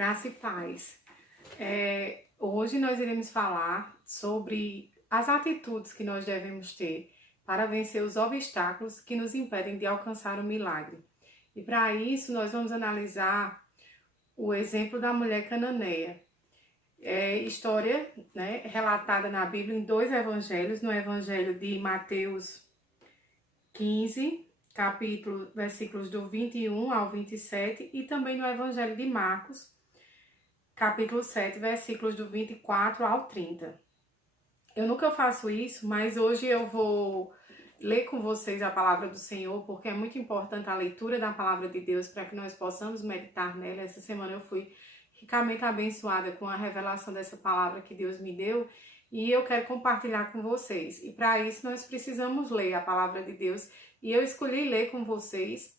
Graça e paz. Hoje nós iremos falar sobre as atitudes que nós devemos ter para vencer os obstáculos que nos impedem de alcançar o milagre. E para isso nós vamos analisar o exemplo da mulher cananeia. História, relatada na Bíblia em dois evangelhos, no evangelho de Mateus 15, versículos do 21 ao 27, e também no evangelho de Marcos, capítulo 7, versículos do 24 ao 30. Eu nunca faço isso, mas hoje eu vou ler com vocês a palavra do Senhor, porque é muito importante a leitura da palavra de Deus para que nós possamos meditar nela. Essa semana eu fui ricamente abençoada com a revelação dessa palavra que Deus me deu e eu quero compartilhar com vocês. E para isso nós precisamos ler a palavra de Deus e eu escolhi ler com vocês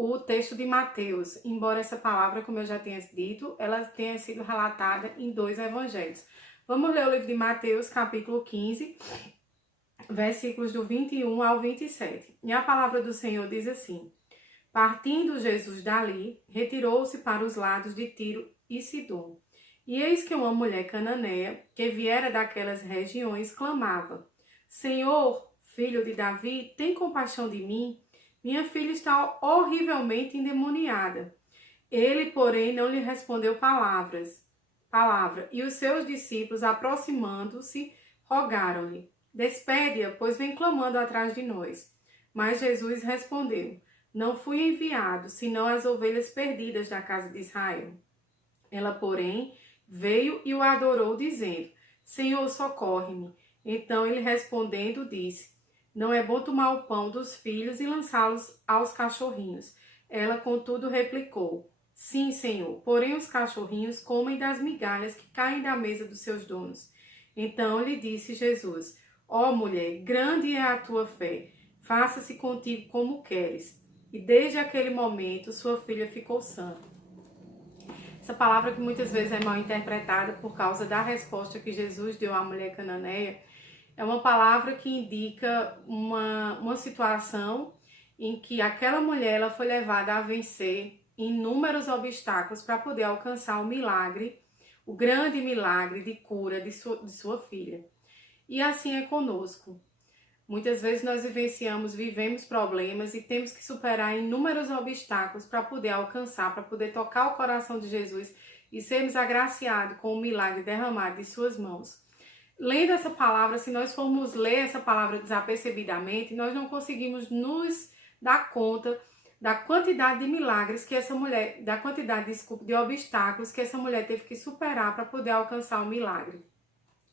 o texto de Mateus, embora essa palavra, como eu já tinha dito, ela tenha sido relatada em dois evangelhos. Vamos ler o livro de Mateus, capítulo 15, versículos do 21 ao 27. E a palavra do Senhor diz assim: Partindo Jesus dali, retirou-se para os lados de Tiro e Sidom. E eis que uma mulher cananeia, que viera daquelas regiões, clamava: Senhor, filho de Davi, tem compaixão de mim? Minha filha está horrivelmente endemoniada. Ele, porém, não lhe respondeu palavra. E os seus discípulos, aproximando-se, rogaram-lhe: Despede-a, pois vem clamando atrás de nós. Mas Jesus respondeu: Não fui enviado, senão as ovelhas perdidas da casa de Israel. Ela, porém, veio e o adorou, dizendo: Senhor, socorre-me. Então ele respondendo disse: Não é bom tomar o pão dos filhos e lançá-los aos cachorrinhos. Ela, contudo, replicou: Sim, Senhor, porém os cachorrinhos comem das migalhas que caem da mesa dos seus donos. Então lhe disse Jesus: Ó mulher, grande é a tua fé, faça-se contigo como queres. E desde aquele momento sua filha ficou sã. Essa palavra que muitas vezes é mal interpretada por causa da resposta que Jesus deu à mulher cananeia, é uma palavra que indica uma situação em que aquela mulher ela foi levada a vencer inúmeros obstáculos para poder alcançar o milagre, o grande milagre de cura de sua filha. E assim é conosco. Muitas vezes nós vivemos problemas e temos que superar inúmeros obstáculos para poder alcançar, para poder tocar o coração de Jesus e sermos agraciados com o milagre derramado de suas mãos. Lendo essa palavra, se nós formos ler essa palavra desapercebidamente, nós não conseguimos nos dar conta da quantidade de milagres que essa mulher, de obstáculos que essa mulher teve que superar para poder alcançar o milagre.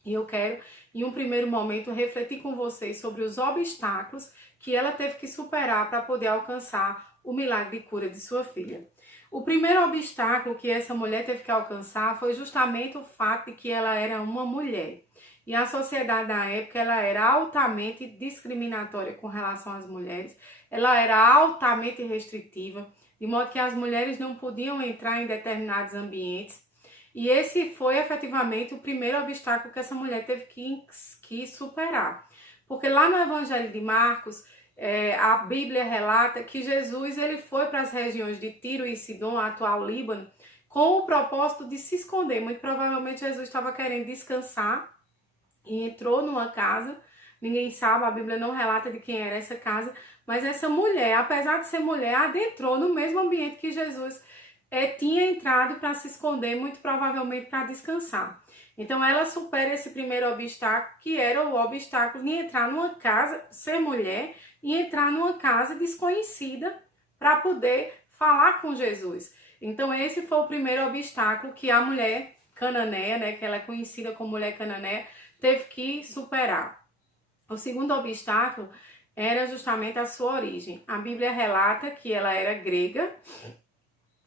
E eu quero, em um primeiro momento, refletir com vocês sobre os obstáculos que ela teve que superar para poder alcançar o milagre de cura de sua filha. O primeiro obstáculo que essa mulher teve que alcançar foi justamente o fato de que ela era uma mulher. E a sociedade da época ela era altamente discriminatória com relação às mulheres, ela era altamente restritiva, de modo que as mulheres não podiam entrar em determinados ambientes. E esse foi efetivamente o primeiro obstáculo que essa mulher teve que superar. Porque lá no Evangelho de Marcos, a Bíblia relata que Jesus ele foi para as regiões de Tiro e Sidom, atual Líbano, com o propósito de se esconder. Muito provavelmente Jesus estava querendo descansar e entrou numa casa. Ninguém sabe, a Bíblia não relata de quem era essa casa, mas essa mulher, apesar de ser mulher, adentrou no mesmo ambiente que Jesus tinha entrado para se esconder, muito provavelmente para descansar. Então ela supera esse primeiro obstáculo, que era o obstáculo de entrar numa casa, ser mulher, e entrar numa casa desconhecida para poder falar com Jesus. Então esse foi o primeiro obstáculo que a mulher cananeia, que ela é conhecida como mulher cananeia, teve que superar. O segundo obstáculo era justamente a sua origem. A Bíblia relata que ela era grega,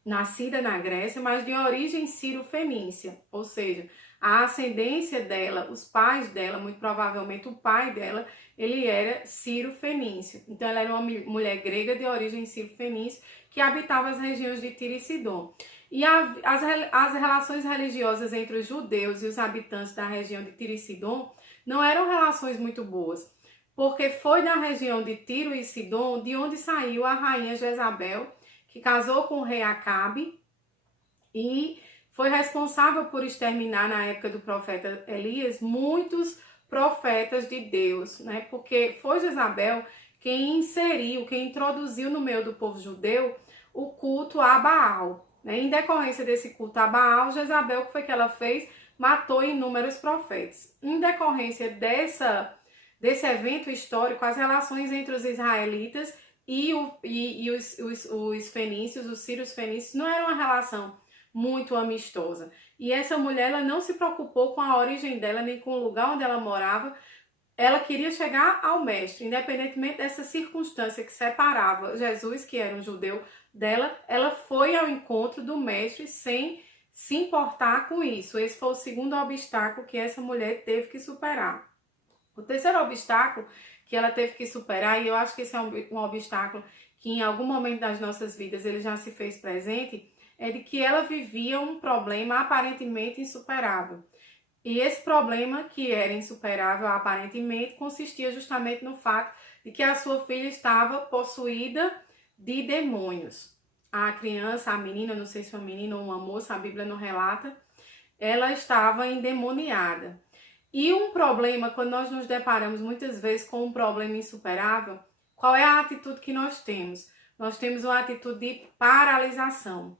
nascida na Grécia, mas de origem sírio-fenícia, ou seja, a ascendência dela, os pais dela, muito provavelmente o pai dela, ele era sírio-fenício. Então ela era uma mulher grega de origem sírio-fenícia que habitava as regiões de Tiro e Sidom. E as relações religiosas entre os judeus e os habitantes da região de Tiro e Sidom não eram relações muito boas, porque foi na região de Tiro e Sidom de onde saiu a rainha Jezabel, que casou com o rei Acabe, e foi responsável por exterminar, na época do profeta Elias, muitos profetas de Deus, né? Porque foi Jezabel quem inseriu, quem introduziu no meio do povo judeu o culto a Baal, né? Em decorrência desse culto a Baal, Jezabel, o que foi que ela fez? Matou inúmeros profetas. Em decorrência desse evento histórico, as relações entre os israelitas e os fenícios, os sírios fenícios, não era uma relação muito amistosa. E essa mulher, ela não se preocupou com a origem dela, nem com o lugar onde ela morava. Ela queria chegar ao mestre, independentemente dessa circunstância que separava Jesus, que era um judeu, dela, ela foi ao encontro do mestre sem se importar com isso. Esse foi o segundo obstáculo que essa mulher teve que superar. O terceiro obstáculo que ela teve que superar, e eu acho que esse é um obstáculo que em algum momento das nossas vidas ele já se fez presente, é de que ela vivia um problema aparentemente insuperável. E esse problema, que era insuperável aparentemente, consistia justamente no fato de que a sua filha estava possuída de demônios. A criança, a menina, não sei se é uma menina ou uma moça, a Bíblia não relata, ela estava endemoniada. E um problema, quando nós nos deparamos muitas vezes com um problema insuperável, qual é a atitude que nós temos? Nós temos uma atitude de paralisação.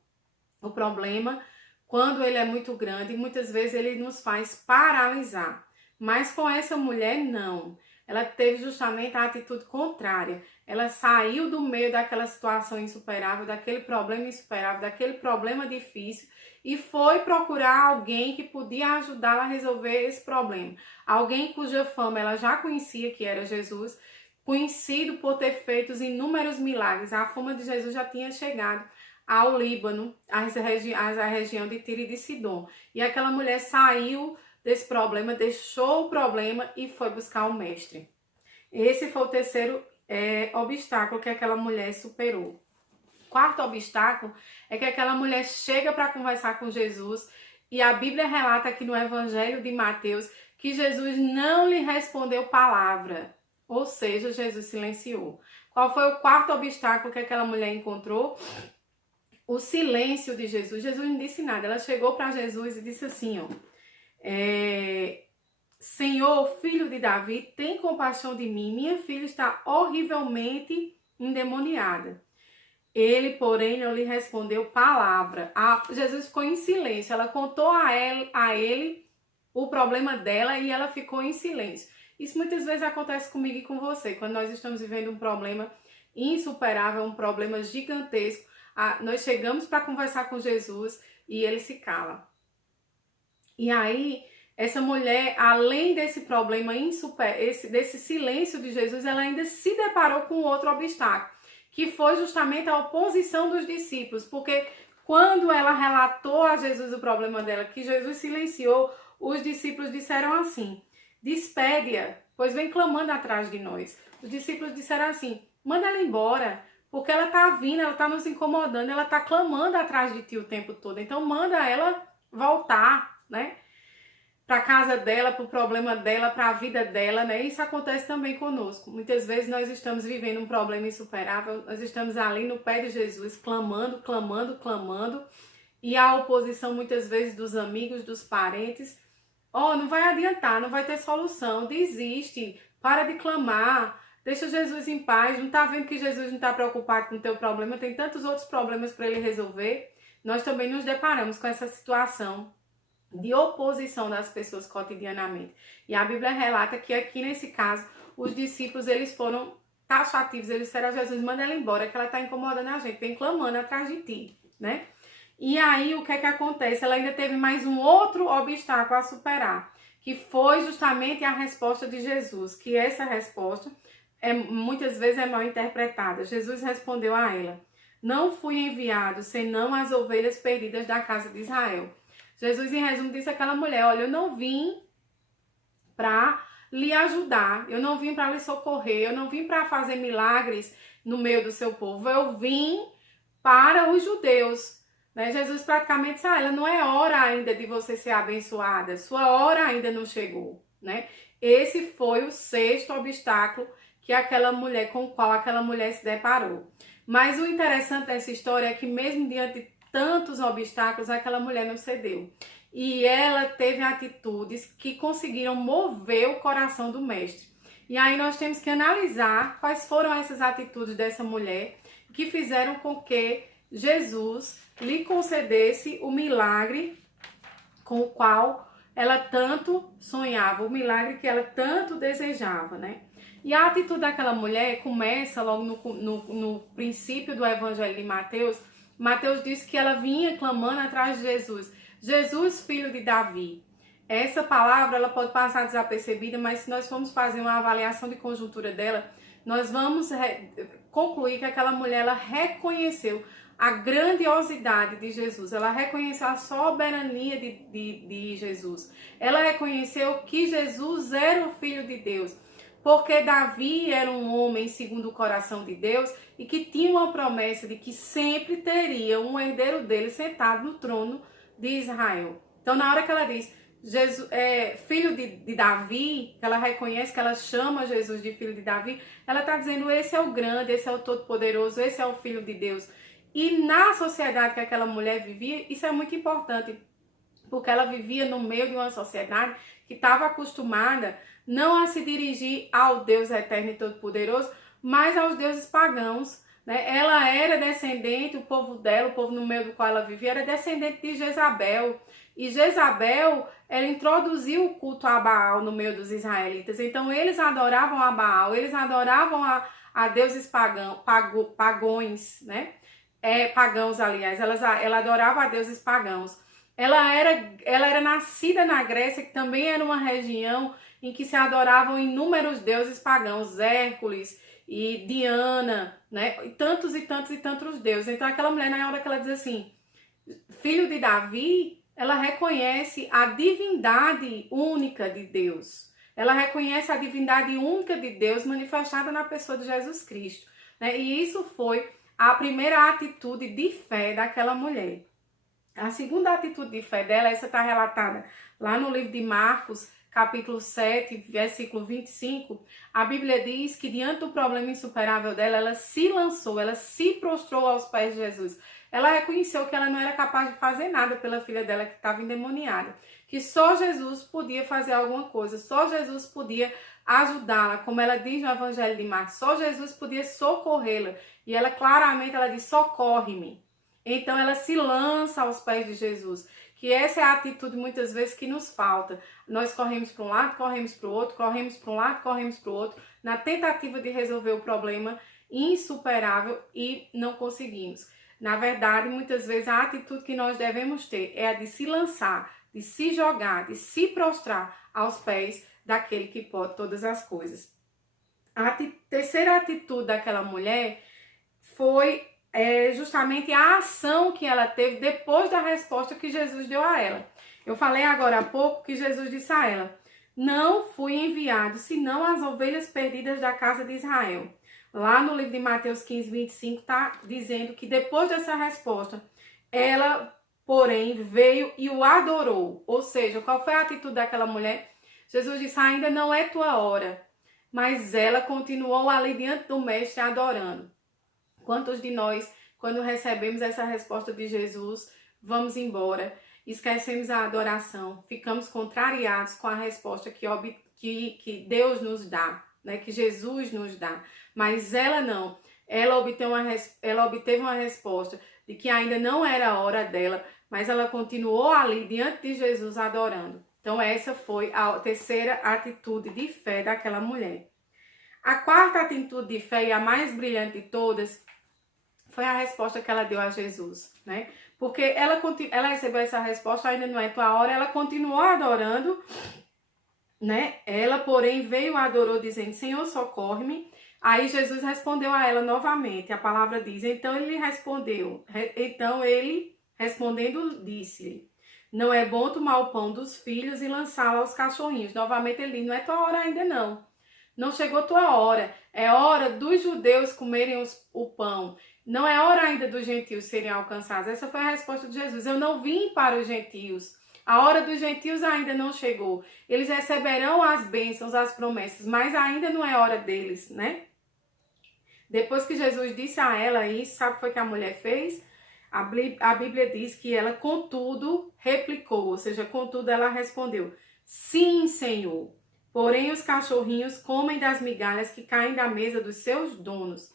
O problema, quando ele é muito grande, muitas vezes ele nos faz paralisar. Mas com essa mulher, não. Ela teve justamente a atitude contrária. Ela saiu do meio daquela situação insuperável, daquele problema insuperável, daquele problema difícil e foi procurar alguém que podia ajudá-la a resolver esse problema. Alguém cuja fama ela já conhecia, que era Jesus, conhecido por ter feito inúmeros milagres. A fama de Jesus já tinha chegado ao Líbano, à região de Tiro e de Sidom. E aquela mulher saiu desse problema, deixou o problema e foi buscar o mestre. Esse foi o terceiro obstáculo que aquela mulher superou. Quarto obstáculo é que aquela mulher chega para conversar com Jesus e a Bíblia relata aqui no Evangelho de Mateus que Jesus não lhe respondeu palavra, ou seja, Jesus silenciou. Qual foi o quarto obstáculo que aquela mulher encontrou? O silêncio de Jesus. Jesus não disse nada. Ela chegou para Jesus e disse assim, ó, Senhor, filho de Davi, tem compaixão de mim. Minha filha está horrivelmente endemoniada. Ele, porém, não lhe respondeu palavra. Jesus ficou em silêncio. Ela contou a ele o problema dela e ela ficou em silêncio. Isso muitas vezes acontece comigo e com você. Quando nós estamos vivendo um problema insuperável, um problema gigantesco, nós chegamos para conversar com Jesus e ele se cala. E aí, essa mulher, além desse problema desse silêncio de Jesus, ela ainda se deparou com outro obstáculo, que foi justamente a oposição dos discípulos, porque quando ela relatou a Jesus o problema dela, que Jesus silenciou, os discípulos disseram assim, despede-a, pois vem clamando atrás de nós. Os discípulos disseram assim, manda ela embora, porque ela está vindo, ela está nos incomodando, ela está clamando atrás de ti o tempo todo, então manda ela voltar, né? Para a casa dela, para o problema dela, para a vida dela, né? Isso acontece também conosco. Muitas vezes nós estamos vivendo um problema insuperável, nós estamos ali no pé de Jesus, clamando, clamando, clamando, e a oposição muitas vezes dos amigos, dos parentes, não vai adiantar, não vai ter solução, desiste, para de clamar, deixa Jesus em paz, não está vendo que Jesus não está preocupado com o teu problema, tem tantos outros problemas para ele resolver. Nós também nos deparamos com essa situação de oposição das pessoas cotidianamente. E a Bíblia relata que aqui nesse caso, os discípulos eles foram taxativos, eles disseram a Jesus, manda ela embora, que ela está incomodando a gente, vem clamando atrás de ti, né? E aí o que é que acontece? Ela ainda teve mais um outro obstáculo a superar, que foi justamente a resposta de Jesus, que essa resposta muitas vezes é mal interpretada. Jesus respondeu a ela, não fui enviado senão as ovelhas perdidas da casa de Israel. Jesus, em resumo, disse àquela mulher, olha, eu não vim para lhe ajudar, eu não vim para lhe socorrer, eu não vim para fazer milagres no meio do seu povo, eu vim para os judeus. Né? Jesus praticamente disse, ela não é hora ainda de você ser abençoada, sua hora ainda não chegou. Né? Esse foi o sexto obstáculo com o qual aquela mulher se deparou. Mas o interessante dessa história é que mesmo diante tantos obstáculos, aquela mulher não cedeu. E ela teve atitudes que conseguiram mover o coração do mestre. E aí nós temos que analisar quais foram essas atitudes dessa mulher que fizeram com que Jesus lhe concedesse o milagre com o qual ela tanto sonhava, o milagre que ela tanto desejava, né? E a atitude daquela mulher começa logo no princípio do Evangelho de Mateus. Mateus diz que ela vinha clamando atrás de Jesus. Jesus, filho de Davi. Essa palavra ela pode passar desapercebida, mas se nós formos fazer uma avaliação de conjuntura dela, nós vamos concluir que aquela mulher ela reconheceu a grandiosidade de Jesus, ela reconheceu a soberania de Jesus, ela reconheceu que Jesus era o Filho de Deus, porque Davi era um homem segundo o coração de Deus e que tinha uma promessa de que sempre teria um herdeiro dele sentado no trono de Israel. Então, na hora que ela diz Jesus, filho de Davi, que ela reconhece, que ela chama Jesus de filho de Davi, ela está dizendo, esse é o grande, esse é o todo-poderoso, esse é o Filho de Deus. E na sociedade que aquela mulher vivia, isso é muito importante, porque ela vivia no meio de uma sociedade que estava acostumada não a se dirigir ao Deus eterno e todo-poderoso, mas aos deuses pagãos, né? Ela era descendente, o povo dela, o povo no meio do qual ela vivia, era descendente de Jezabel. E Jezabel, ela introduziu o culto a Baal no meio dos israelitas. Então, eles adoravam a Baal, eles adoravam a deuses pagões, né? Pagãos, aliás. Ela adorava a deuses pagãos. Ela era nascida na Grécia, que também era uma região em que se adoravam inúmeros deuses pagãos, Hércules e Diana, né? E tantos e tantos e tantos deuses. Então, aquela mulher, na hora que ela diz assim, filho de Davi, ela reconhece a divindade única de Deus. Ela reconhece a divindade única de Deus manifestada na pessoa de Jesus Cristo, né? E isso foi a primeira atitude de fé daquela mulher. A segunda atitude de fé dela, essa está relatada lá no livro de Marcos, capítulo 7, versículo 25, a Bíblia diz que diante do problema insuperável dela, ela se lançou, ela se prostrou aos pés de Jesus. Ela reconheceu que ela não era capaz de fazer nada pela filha dela que estava endemoniada, que só Jesus podia fazer alguma coisa, só Jesus podia ajudá-la, como ela diz no Evangelho de Marcos, só Jesus podia socorrê-la. E ela claramente ela diz, socorre-me. Então ela se lança aos pés de Jesus, que essa é a atitude muitas vezes que nos falta. Nós corremos para um lado, corremos para o outro, corremos para um lado, corremos para o outro, na tentativa de resolver o problema insuperável e não conseguimos. Na verdade, muitas vezes a atitude que nós devemos ter é a de se lançar, de se jogar, de se prostrar aos pés daquele que pode todas as coisas. A terceira atitude daquela mulher foi justamente a ação que ela teve depois da resposta que Jesus deu a ela. Eu falei agora há pouco que Jesus disse a ela, não fui enviado senão as ovelhas perdidas da casa de Israel. Lá no livro de Mateus 15, 25, está dizendo que depois dessa resposta, ela, porém, veio e o adorou. Ou seja, qual foi a atitude daquela mulher? Jesus disse, ainda não é tua hora. Mas ela continuou ali diante do mestre adorando. Quantos de nós, quando recebemos essa resposta de Jesus, vamos embora, esquecemos a adoração, ficamos contrariados com a resposta que Deus nos dá, né? Que Jesus nos dá. Mas ela não, ela obteve uma resposta de que ainda não era a hora dela, mas ela continuou ali diante de Jesus adorando. Então essa foi a terceira atitude de fé daquela mulher. A quarta atitude de fé e a mais brilhante de todas foi a resposta que ela deu a Jesus, né? Porque ela recebeu essa resposta, ainda não é tua hora, ela continuou adorando, né? Ela, porém, veio e adorou dizendo, Senhor, socorre-me. Aí Jesus respondeu a ela novamente, a palavra diz, então ele respondendo, disse-lhe, não é bom tomar o pão dos filhos e lançá-lo aos cachorrinhos. Novamente ele diz, não é tua hora ainda não. Não chegou tua hora. É hora dos judeus comerem o pão. Não é hora ainda dos gentios serem alcançados. Essa foi a resposta de Jesus. Eu não vim para os gentios. A hora dos gentios ainda não chegou. Eles receberão as bênçãos, as promessas, mas ainda não é hora deles, né? Depois que Jesus disse a ela isso, sabe o que foi que a mulher fez? A Bíblia diz que ela, contudo, replicou, ou seja, contudo, ela respondeu: sim, Senhor. Porém, os cachorrinhos comem das migalhas que caem da mesa dos seus donos.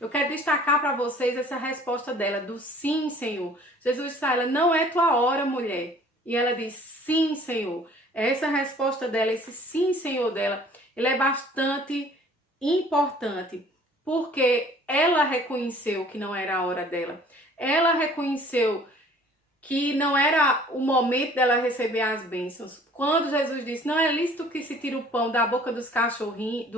Eu quero destacar para vocês essa resposta dela, do sim, Senhor. Jesus disse a ela: não é tua hora, mulher. E ela diz: sim, Senhor. Essa resposta dela, esse sim, Senhor dela, ele é bastante importante, porque ela reconheceu que não era a hora dela. Ela reconheceu que não era o momento dela receber as bênçãos. Quando Jesus disse: não é lícito que se tire o pão da boca dos cachorrinhos,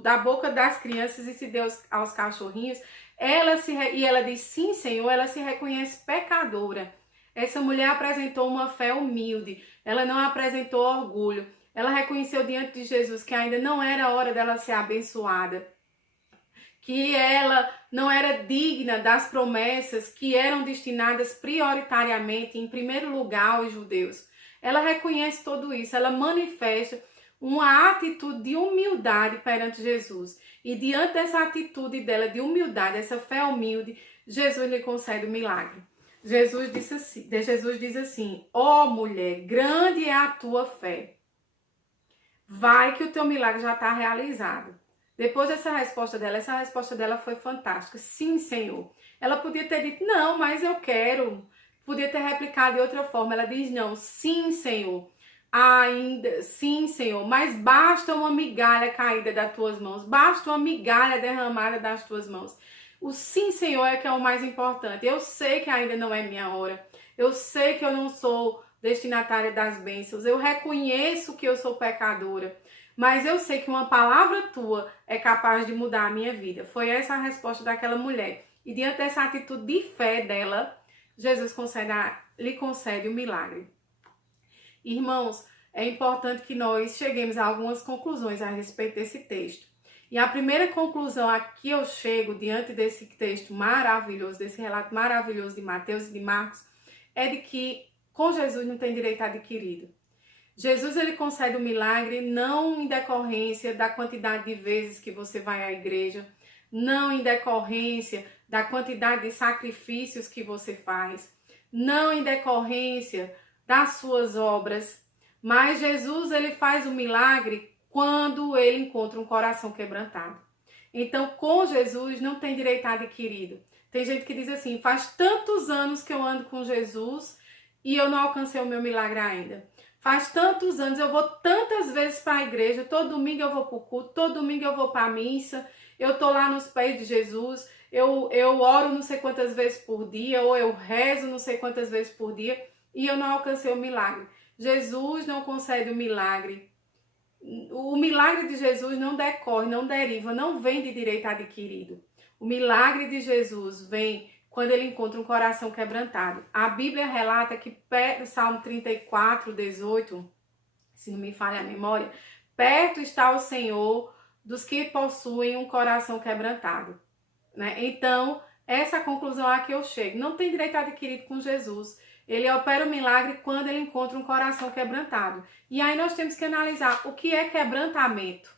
da boca das crianças e se dê aos cachorrinhos, e ela diz: sim, Senhor, ela se reconhece pecadora. Essa mulher apresentou uma fé humilde, ela não apresentou orgulho, ela reconheceu diante de Jesus que ainda não era a hora dela ser abençoada, que ela não era digna das promessas que eram destinadas prioritariamente, em primeiro lugar, aos judeus. Ela reconhece tudo isso, ela manifesta uma atitude de humildade perante Jesus. E diante dessa atitude dela de humildade, essa fé humilde, Jesus lhe concede o milagre. Jesus diz assim: ó mulher, grande é a tua fé. Vai que o teu milagre já está realizado. Depois dessa resposta dela, essa resposta dela foi fantástica. Sim, Senhor. Ela podia ter dito: não, mas eu quero. Podia ter replicado de outra forma. Ela diz: não, sim, Senhor. Ainda, sim, Senhor. Mas basta uma migalha caída das tuas mãos. Basta uma migalha derramada das tuas mãos. O sim, Senhor, é que é o mais importante. Eu sei que ainda não é minha hora. Eu sei que eu não sou destinatária das bênçãos. Eu reconheço que eu sou pecadora. Mas eu sei que uma palavra tua é capaz de mudar a minha vida. Foi essa a resposta daquela mulher. E diante dessa atitude de fé dela, Jesus lhe concede o milagre. Irmãos, é importante que nós cheguemos a algumas conclusões a respeito desse texto. E a primeira conclusão a que eu chego diante desse texto maravilhoso, desse relato maravilhoso de Mateus e de Marcos, é de que com Jesus não tem direito adquirido. Jesus, ele concede o milagre não em decorrência da quantidade de vezes que você vai à igreja, não em decorrência da quantidade de sacrifícios que você faz, não em decorrência das suas obras, mas Jesus, ele faz o milagre quando ele encontra um coração quebrantado. Então, com Jesus não tem direito adquirido. Tem gente que diz assim: faz tantos anos que eu ando com Jesus e eu não alcancei o meu milagre ainda. Faz tantos anos, eu vou tantas vezes para a igreja, todo domingo eu vou para o culto, todo domingo eu vou para a missa, eu tô lá nos pés de Jesus, eu oro não sei quantas vezes por dia, ou eu rezo não sei quantas vezes por dia, e eu não alcancei o milagre. Jesus não concede o milagre. O milagre de Jesus não decorre, não deriva, não vem de direito adquirido. O milagre de Jesus vem quando ele encontra um coração quebrantado. A Bíblia relata que, perto, Salmo 34, 18, se não me falha a memória, perto está o Senhor dos que possuem um coração quebrantado. Né? Então, essa conclusão a que eu chego. Não tem direito adquirido com Jesus. Ele opera o milagre quando ele encontra um coração quebrantado. E aí nós temos que analisar o que é quebrantamento.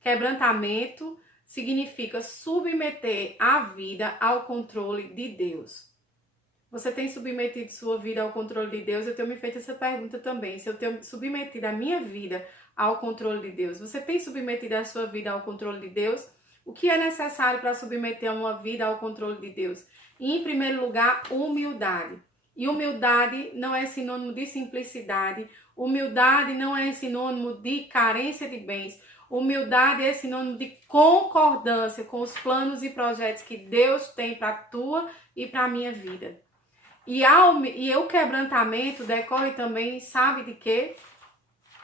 Quebrantamento significa submeter a vida ao controle de Deus. Você tem submetido sua vida ao controle de Deus? Eu tenho me feito essa pergunta também. Se eu tenho submetido a minha vida ao controle de Deus. Você tem submetido a sua vida ao controle de Deus? O que é necessário para submeter uma vida ao controle de Deus? E, em primeiro lugar, humildade. E humildade não é sinônimo de simplicidade. Humildade não é sinônimo de carência de bens. Humildade é sinônimo de concordância com os planos e projetos que Deus tem para a tua e para a minha vida. E o quebrantamento decorre também, sabe de quê?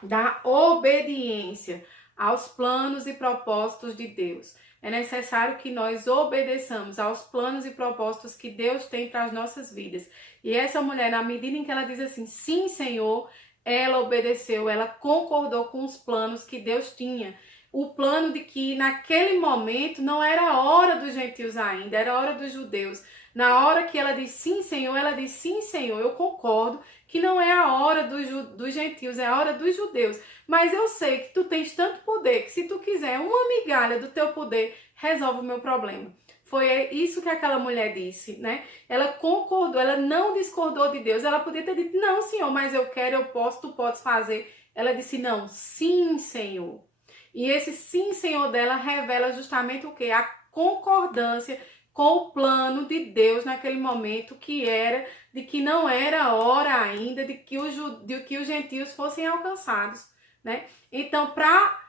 Da obediência aos planos e propósitos de Deus. É necessário que nós obedeçamos aos planos e propósitos que Deus tem para as nossas vidas. E essa mulher, na medida em que ela diz assim, sim, Senhor, ela obedeceu, ela concordou com os planos que Deus tinha. O plano de que naquele momento não era a hora dos gentios ainda, era a hora dos judeus. Na hora que ela diz sim, Senhor, ela diz sim, Senhor, eu concordo que não é a hora dos gentios, é a hora dos judeus. Mas eu sei que tu tens tanto poder que se tu quiser uma migalha do teu poder, resolve o meu problema. Foi isso que aquela mulher disse, né? Ela concordou, ela não discordou de Deus. Ela podia ter dito, não, Senhor, mas eu quero, eu posso, tu podes fazer. Ela disse, não, sim, Senhor. E esse sim, Senhor dela revela justamente o quê? A concordância com o plano de Deus naquele momento, que era de que não era hora ainda de que os gentios fossem alcançados, né? Então, para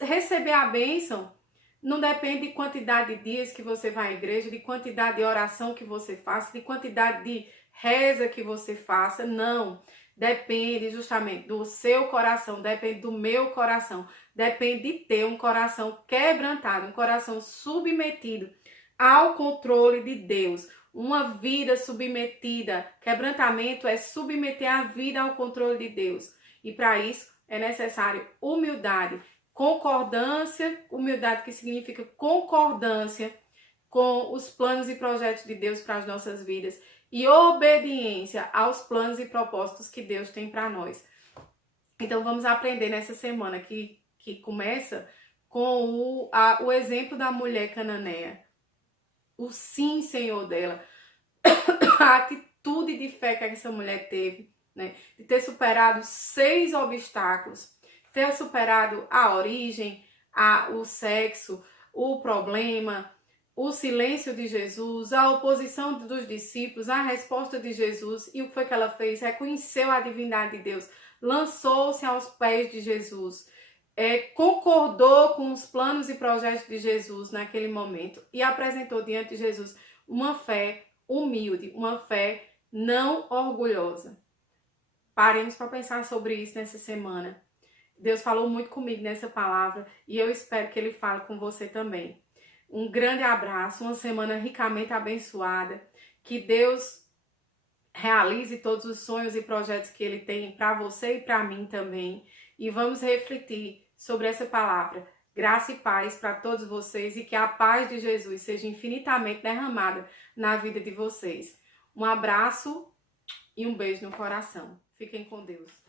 receber a bênção, não depende de quantidade de dias que você vai à igreja, de quantidade de oração que você faça, de quantidade de reza que você faça, não. Depende justamente do seu coração, depende do meu coração, depende de ter um coração quebrantado, um coração submetido ao controle de Deus. Uma vida submetida, quebrantamento é submeter a vida ao controle de Deus. E para isso é necessário humildade, concordância, humildade que significa concordância com os planos e projetos de Deus para as nossas vidas e obediência aos planos e propósitos que Deus tem para nós. Então vamos aprender nessa semana que começa com o exemplo da mulher cananeia. O sim, Senhor, dela. A atitude de fé que essa mulher teve, né? De ter superado 6 obstáculos, ter superado a origem, o sexo, o problema, o silêncio de Jesus, a oposição dos discípulos, a resposta de Jesus. E o que foi que ela fez? Reconheceu a divindade de Deus, lançou-se aos pés de Jesus, concordou com os planos e projetos de Jesus naquele momento e apresentou diante de Jesus uma fé humilde, uma fé não orgulhosa. Paremos para pensar sobre isso nessa semana. Deus falou muito comigo nessa palavra e eu espero que Ele fale com você também. Um grande abraço, uma semana ricamente abençoada. Que Deus realize todos os sonhos e projetos que Ele tem para você e para mim também. E vamos refletir sobre essa palavra. Graça e paz para todos vocês e que a paz de Jesus seja infinitamente derramada na vida de vocês. Um abraço e um beijo no coração. Fiquem com Deus.